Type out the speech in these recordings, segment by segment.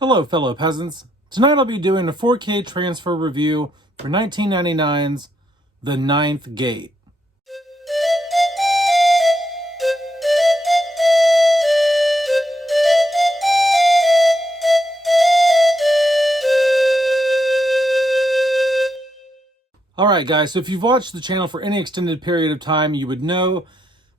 Hello, fellow peasants. Tonight I'll be doing a 4K transfer review for 1999's The Ninth Gate. Alright guys, so if you've watched the channel for any extended period of time, you would know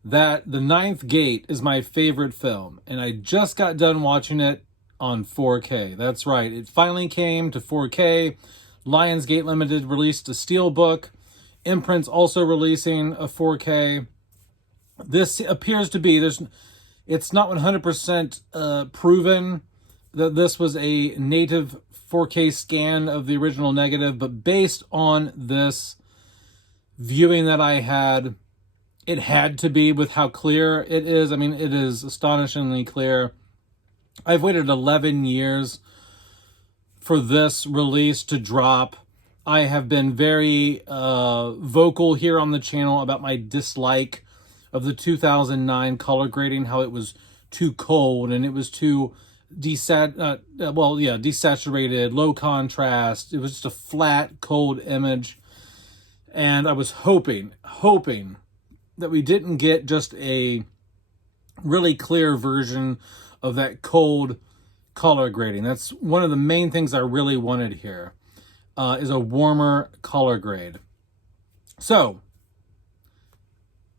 that The Ninth Gate is my favorite film, and I just got done watching it on 4K. That's right, it finally came to 4K. Lionsgate Limited released a steelbook. Imprint's also releasing a 4K. This appears to be, it's not 100% proven that this was a native 4K scan of the original negative, but based on this viewing that I had, it had to be with how clear it is. I mean, it is astonishingly clear. I've waited 11 years for this release to drop. I have been very vocal here on the channel about my dislike of the 2009 color grading, how it was too cold and it was too desaturated, low contrast. It was just a flat, cold image. And I was hoping that we didn't get just a really clear version of that cold color grading. That's one of the main things I really wanted here, is a warmer color grade. So,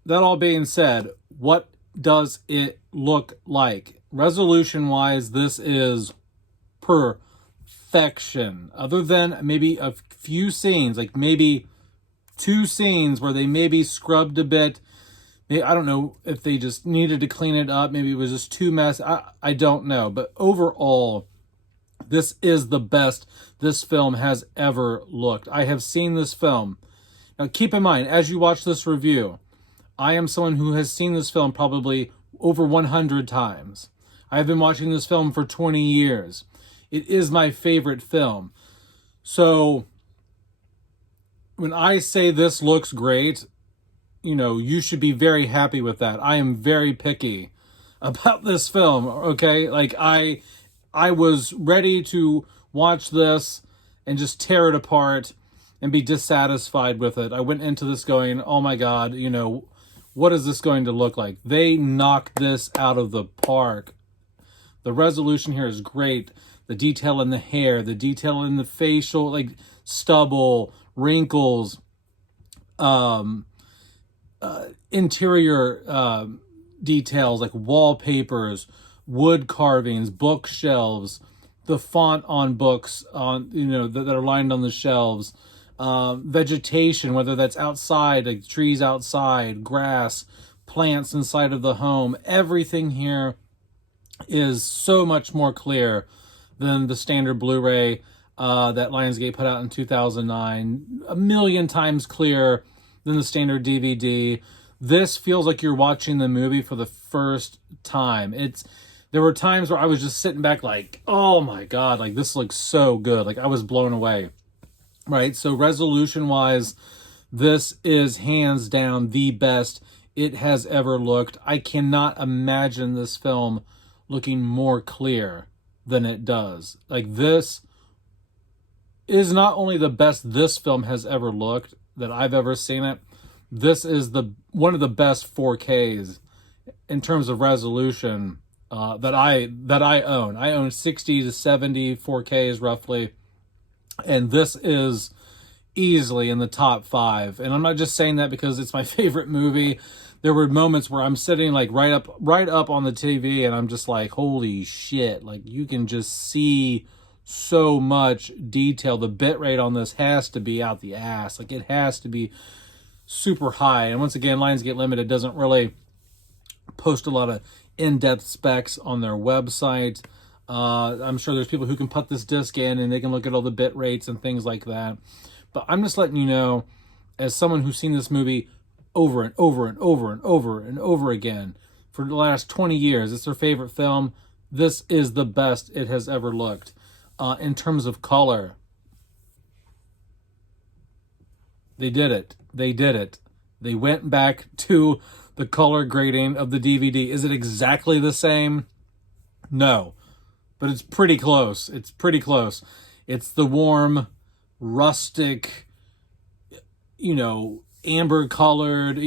that all being said, what does it look like? Resolution-wise, this is perfection. Other than maybe a few scenes, like maybe 2 scenes where they maybe scrubbed a bit. Maybe, I don't know if they just needed to clean it up. Maybe it was just too messy. I don't know. But overall, this is the best this film has ever looked. I have seen this film. Now, keep in mind, as you watch this review, I am someone who has seen this film probably over 100 times. I've been watching this film for 20 years. It is my favorite film. So, when I say this looks great, you know, you should be very happy with that. I am very picky about this film, okay? Like, I was ready to watch this and just tear it apart and be dissatisfied with it. I went into this going, oh my God, you know, what is this going to look like? They knocked this out of the park. The resolution here is great. The detail in the hair, the detail in the facial, like stubble, wrinkles, interior details like wallpapers, wood carvings, bookshelves, the font on books on that are lined on the shelves, vegetation, whether that's outside, like trees outside, grass, plants inside of the home. Everything here is so much more clear than the standard Blu-ray that Lionsgate put out in 2009. A million times clearer than the standard DVD. This feels like you're watching the movie for the first time. There were times where I was just sitting back like, oh my God, like this looks so good. Like I was blown away, right? So resolution-wise, this is hands down the best it has ever looked. I cannot imagine this film looking more clear than it does. Like this is not only the best this film has ever looked, that I've ever seen it, this is one of the best 4Ks in terms of resolution that I own. I own 60 to 70 4Ks roughly, and this is easily in the top 5. And I'm not just saying that because it's my favorite movie. There were moments where I'm sitting like right up on the TV and I'm just like, holy shit, like you can just see so much detail. The bitrate on this has to be out the ass. Like it has to be super high. And once again, Lionsgate Limited doesn't really post a lot of in-depth specs on their website. I'm sure there's people who can put this disc in and they can look at all the bit rates and things like that. But I'm just letting you know, as someone who's seen this movie over and over and over and over and over again for the last 20 years, it's their favorite film. This is the best it has ever looked. In terms of color, they did it. They did it. They went back to the color grading of the DVD. Is it exactly the same? No. but it's pretty close. It's pretty close. It's the warm, rustic, amber colored,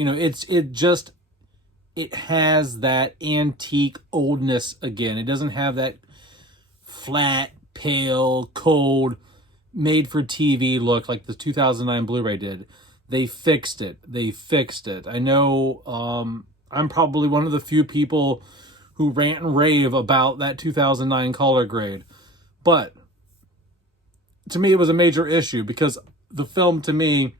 it has that antique oldness again. It doesn't have that flat, pale, cold, made for TV look like the 2009 Blu-ray did. They fixed it. I know I'm probably one of the few people who rant and rave about that 2009 color grade. But to me, it was a major issue because the film, to me,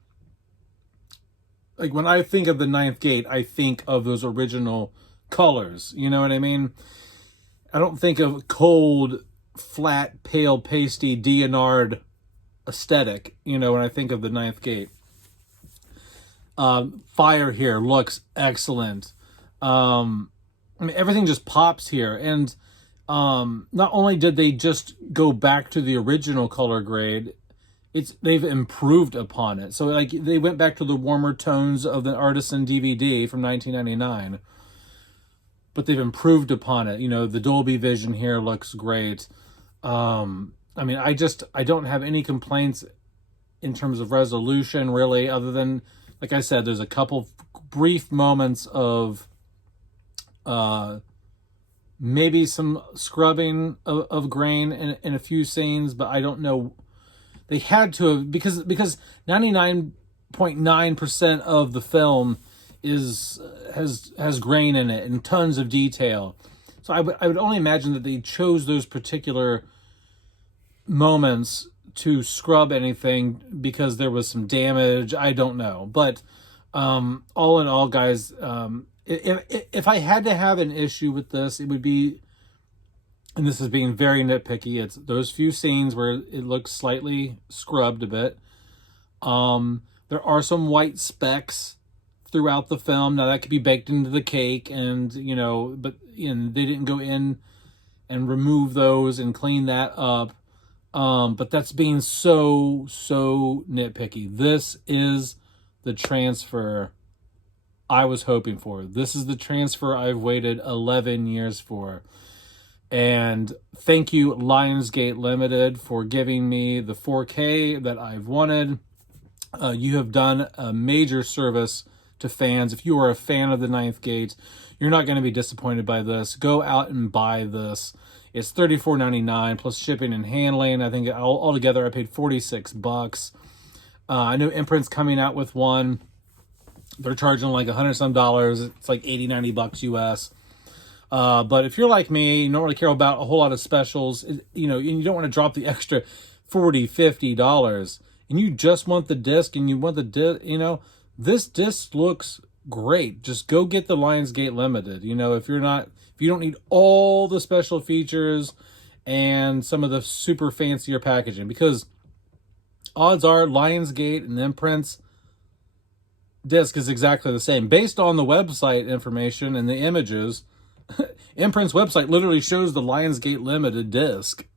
like when I think of the Ninth Gate, I think of those original colors. You know what I mean? I don't think of cold, flat, pale, pasty, DNR'd aesthetic, when I think of the Ninth Gate. Fire here looks excellent. Everything just pops here. And not only did they just go back to the original color grade, they've improved upon it. So like they went back to the warmer tones of the Artisan DVD from 1999, but they've improved upon it. The Dolby Vision here looks great. I don't have any complaints in terms of resolution, really, other than, like I said, there's a couple brief moments of maybe some scrubbing of grain in a few scenes, but I don't know. They had to have, because 99.9% of the film has grain in it and tons of detail. So I would only imagine that they chose those particular moments to scrub anything because there was some damage. I don't know. But all in all, guys, if I had to have an issue with this, it would be, and this is being very nitpicky, it's those few scenes where it looks slightly scrubbed a bit. There are some white specks throughout the film. Now that could be baked into the cake, and but they didn't go in and remove those and clean that up. But that's being so nitpicky. This is the transfer I was hoping for. This is the transfer I've waited 11 years for. And thank you, Lionsgate Limited, for giving me the 4K that I've wanted. You have done a major service to fans. If you are a fan of the Ninth Gate, you're not going to be disappointed by this. Go out and buy this. It's $34.99 plus shipping and handling. I think altogether I paid $46. I know Imprint's coming out with one. They're charging like $100 some. It's like $80-$90 US. But if you're like me, you don't really care about a whole lot of specials, and you don't want to drop the extra $40-$50, and you just want the disc, and you want the disc, this disc looks great. Just go get the Lionsgate Limited. If you don't need all the special features and some of the super fancier packaging, because odds are Lionsgate and Imprint's disc is exactly the same. Based on the website information and the images, Imprint's website literally shows the Lionsgate Limited disc.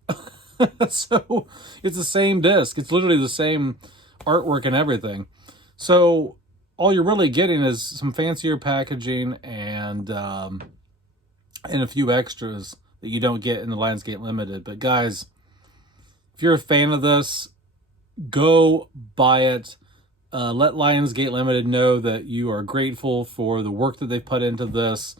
So it's the same disc. It's literally the same artwork and everything. So all you're really getting is some fancier packaging and a few extras that you don't get in the Lionsgate Limited. But guys, if you're a fan of this, go buy it. Let Lionsgate Limited know that you are grateful for the work that they've put into this.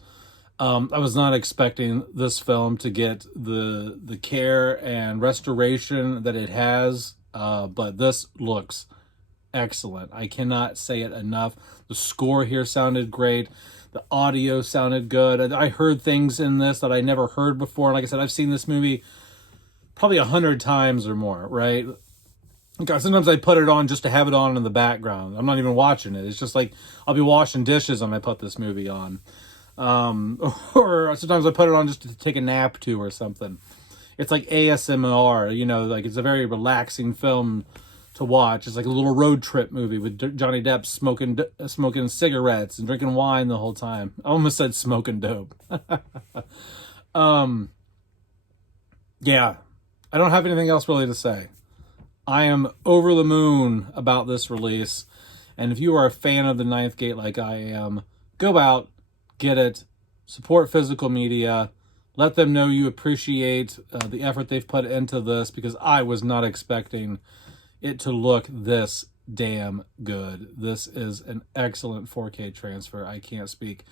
I was not expecting this film to get the care and restoration that it has, but this looks excellent. I cannot say it enough. The score here sounded great. The audio sounded good. I heard things in this that I never heard before. Like I said, I've seen this movie probably 100 times or more, right? Okay, sometimes I put it on just to have it on in the background. I'm not even watching it. It's just like I'll be washing dishes and I put this movie on. Or sometimes I put it on just to take a nap to or something. It's like ASMR, like it's a very relaxing film to watch. It's like a little road trip movie with Johnny Depp smoking cigarettes and drinking wine the whole time. I almost said smoking dope. Yeah, I don't have anything else really to say. I am over the moon about this release. And if you are a fan of the Ninth Gate like I am, go out, get it, support physical media, Let them know you appreciate the effort they've put into this, because I was not expecting it to look this damn good. This is an excellent 4K transfer. I can't speak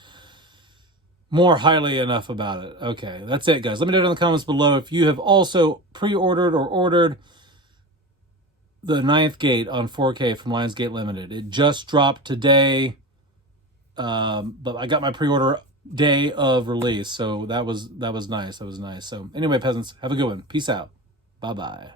more highly enough about it. Okay, that's it, guys. Let me know in the comments below if you have also pre-ordered or ordered the Ninth Gate on 4K from Lionsgate Limited. It just dropped today, but I got my pre-order day of release, so that was nice. That was nice. So anyway, peasants, have a good one. Peace out. Bye-bye.